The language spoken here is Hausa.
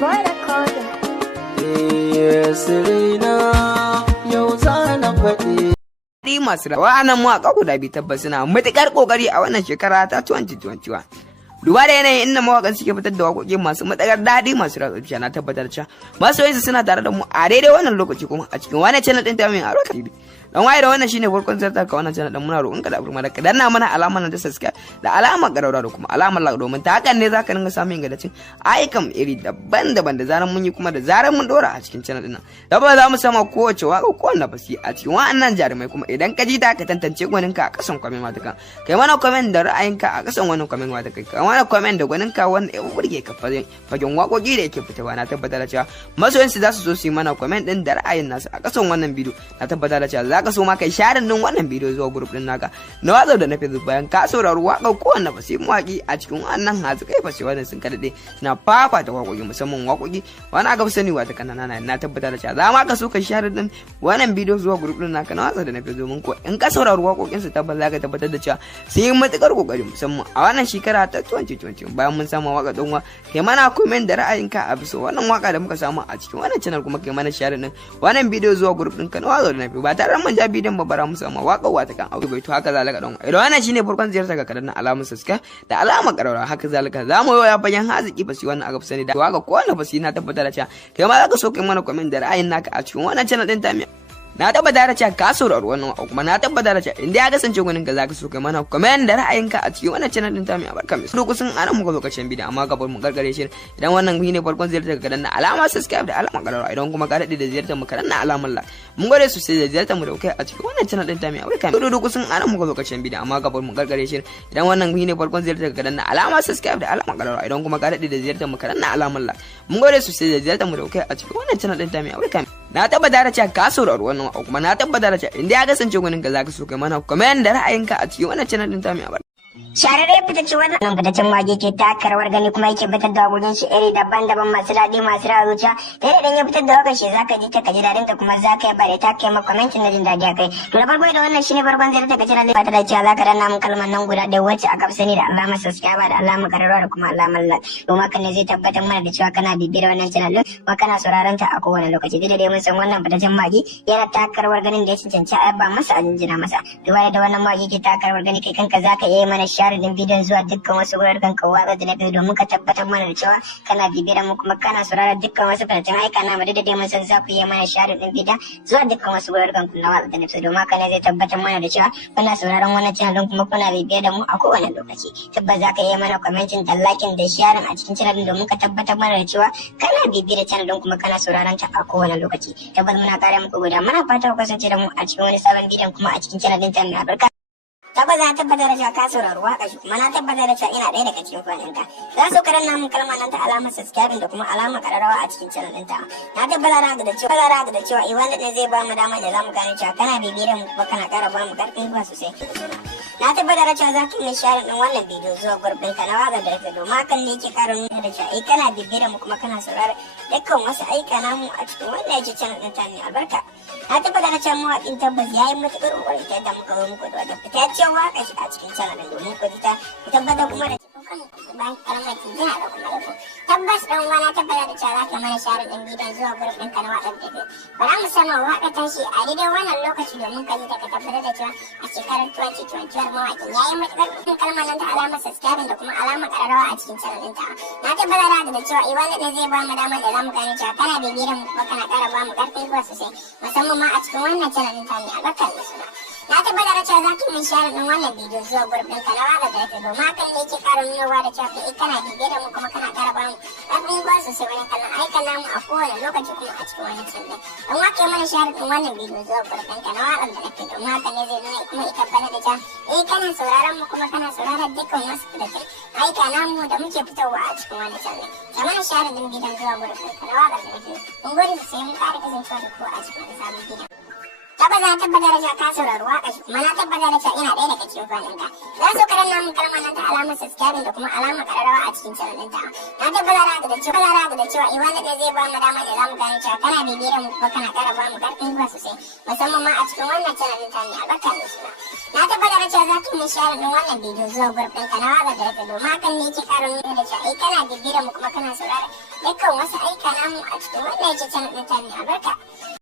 boy recording. Sirina yau za na faɗi. Masu rawa nan mu a guda biyu tabbas suna matuƙar ƙoƙari a wannan shekara ta 2021. Duba da yanayin inda mawaƙan suke fitar da waƙoƙi masu matuƙar daɗi masu ratsa na tabbatar cewa masoyansu suna tare da mu a daidai wannan lokaci kuma a cikin wannan channel ɗin ta mai Aroka TV. Dan waye da wannan shine farkon zarta ka wannan channel din muna roƙon ka da burma da ka danna mana alamar nan ta subscribe da alamar garaura da kuma alamar like domin ta hakan ne zaka dinga samun ingancin ayyukan iri daban-daban da zaran mun yi kuma da zaran mun dora a cikin channel din nan. Da ba za mu sama kowace waka ko wannan fasi a cikin wannan jarumai kuma idan ka ji ta ka tantance gwaninka a kasan comment ma ta kai mana comment da ra'ayinka a kasan wannan comment ma ta kai mana comment da gwaninka wanda ya burge ka fagen waƙoƙi da yake fitowa na tabbatar da cewa masoyansu za su zo su yi mana comment din da ra'ayin nasu a kasan wannan bidiyo na tabbatar da cewa za ka so ma kai share din wannan bidiyo zuwa group din naka na WhatsApp da na Facebook bayan ka saurari waƙar kowanne fasi mawaki a cikin wannan hazikai fasi wannan sun kadade suna fafata waƙoƙi musamman waƙoƙi wani aka fi sani wata kanana na tabbatar da cewa za ma ka so kai share din wannan bidiyo zuwa group din naka na WhatsApp da na Facebook domin ko in ka saurari waƙoƙin su tabbas za ka tabbatar da cewa sun yi matukar kokari musamman a wannan shekara ta 2020 bayan mun samu waƙa don kai mana comment da ra'ayinka a bisa wannan waƙa da muka samu a cikin wannan channel kuma kai mana share din wannan bidiyo zuwa group din ka na WhatsApp da na Facebook ba tare da mun ja bidiyon babara musamman waƙar wata kan aure bai to haka zalika don idan wannan shine farkon ziyarta ga kadan alamun subscribe da alamar karawa haka zalika zamu yi ya bayan haziki fasi wannan aka fi sani da waƙa ko wannan fasi na tabbatar da cewa kai ma zaka so kai mana comment da ra'ayin naka a cikin wannan channel din ta na tabbata da cewa ka saurari wannan kuma na tabbata da cewa inda ya kasance gwanin ka zaka so kai mana comment da ra'ayinka a cikin wannan channel din ta mai abarka mai kusan anan muka lokacin bidiyo amma gabar mu gargare shi idan wannan ne farkon ziyartar ka danna alamar subscribe da alamar karara idan kuma ka dade da ziyartar mu ka danna alamar like mun gode sosai da ziyartar mu da kai a cikin wannan channel din ta mai abarka mai kusan anan muka lokacin bidiyo amma gabar mu gargare shi idan wannan ne farkon ziyartar ka danna alamar subscribe da alamar karara idan kuma ka dade da ziyartar mu ka danna alamar like mun gode sosai da ziyartar mu da kai a cikin wannan channel din ta mai abarka na tabbata da cewa ka saurari wannan kuma na tabbata da cewa inda ya kasance gwanin ka zaka so kai mana comment da ra'ayinka a cikin wannan channel din ta mai abarka Shararre fitacce wannan fitaccen mage ke taka rawar gani kuma yake fitar da waƙoƙin shi iri daban-daban masu daɗi masu rawa zuciya da idan ya fitar da waƙar shi zaka ji ta kaji daɗin ta kuma zaka yi bare ta kai maka commenting na jin daɗi a kai to da farko da wannan shine farkon zai ta kaji daɗi fata da cewa zaka danna mun kalmar nan guda ɗaya wacce aka fi sani da alamar subscribe da alamar kararrawa da kuma alamar like domin hakan ne zai tabbatar mana da cewa kana bibiyar wannan channel din kuma kana sauraron ta a kowane lokaci dai dai mun san wannan fitaccen mage yana taka rawar ganin da ya cancanci a ba masa a jinjina masa duba da wannan mage ke taka rawar gani kai kanka zaka iya mana share din bidiyon zuwa dukkan wasu wuraren ka watsa da na biyu domin ka tabbatar mana da cewa kana bibiyar mu kuma kana saurara dukkan wasu fitattun aika na da dai mun san za ku yi mana share din bidiyon zuwa dukkan wasu wuraren ku na watsa da na biyu domin haka ne zai tabbatar mana da cewa kuna sauraron wannan channel din kuma kuna bibiyar da mu a kowane lokaci tabbas za ka yi mana commenting da liking da sharing a cikin channel din domin ka tabbatar mana da cewa kana bibiyar channel din kuma kana sauraron ta a kowane lokaci tabbas muna kare muku guda muna fata ku kasance da mu a cikin wani sabon bidiyon kuma a cikin channel din ta mai albarka tabbas na tabbatar da cewa ka saurari waƙa shi kuma na tabbatar da cewa ina ɗaya daga cikin kwaninka za su karanna mun kalma nan ta alamar subscribe da kuma alamar kararrawa a cikin channel ɗinta na tabbatar da cewa wanda ne zai ba mu dama da zamu gane cewa kana bibiyar mu kuma kana ƙara ba mu ƙarfin gwiwa sosai na tabbatar da cewa za ka yi share ɗin wannan bidiyo zuwa gurbin ka na waƙar da ake domin hakan ne yake ƙara nuna da cewa kana bibiyar mu kuma kana saurara dukkan wasu aika namu a cikin wannan yake channel ɗinta mai albarka na tabbatar da cewa mawaƙin tabbas ya yi matuƙar ƙoƙari ta yadda muka zo muku da wata fitaccen waƙa shi a cikin channel ɗin domin ku ji ta tabbatar kuma da bayan karamar jina da kuma yabo tabbas ɗan wana tabbata da cewa za ka mana share ɗin bidiyon zuwa gurbin ɗinka na waƙar da bara mu sama waƙa tashi a daidai wannan lokaci domin ka ji ta ka tabbatar da cewa a shekarar 2021 mawaƙin ya yi matuƙar ɗin kalmar nan ta alamar subscribe da kuma alamar ƙararrawa a cikin channel ɗinta na tabbatar da cewa wanda ne zai ba mu damar da za mu gane cewa kana bibiyar mu kuma kana ƙara ba mu ƙarfin gwiwa sosai musamman ma a cikin wannan channel ɗinta mai albarkar da suna na tabbatar da cewa za ki min share ɗin wannan bidiyo zuwa gurbin ka na waƙar da yake domin hakan ne yake ƙara nunawa da cewa kai kana bibiyar da mu kuma kana ƙara ba mu ƙarfin gwiwa sosai wani kallon aikan namu a kowane lokaci kuma a cikin wani channel don wake mana share ɗin wannan bidiyo zuwa gurbin ka na waƙar da yake domin hakan ne zai nuna kuma ita bana da cewa kana sauraron mu kuma kana sauraron dukkan wasu fitattun aika namu da muke fitowa a cikin wani channel ka mana share ɗin bidiyon zuwa gurbin ka na waƙar da yake mun gode sosai mun ƙara kasancewa da ku a cikin wani sabon bidiyon tabbas na tabbatar da cewa ka saurari waƙa shi kuma na tabbatar da cewa ina ɗaya daga cikin kwaninka za su karanna mun kalmar nan ta alamar subscribe da kuma alamar kararrawa a cikin channel ɗinta na tabbatar da cewa wanda ne zai ba mu dama da za mu gane cewa kana bibiyar mu kuma kana ƙara ba mu ƙarfin gwiwa sosai musamman ma a cikin wannan channel ɗinta mai albarka da suna na tabbatar da cewa za ki min share ɗin wannan bidiyo zuwa gurbin ka na waƙar da yake domin hakan ne yake ƙara nuna da cewa kana bibiyar mu kuma kana saurara dukkan dukkan wasu aika namu a cikin wannan channel ɗin ta mai albarka.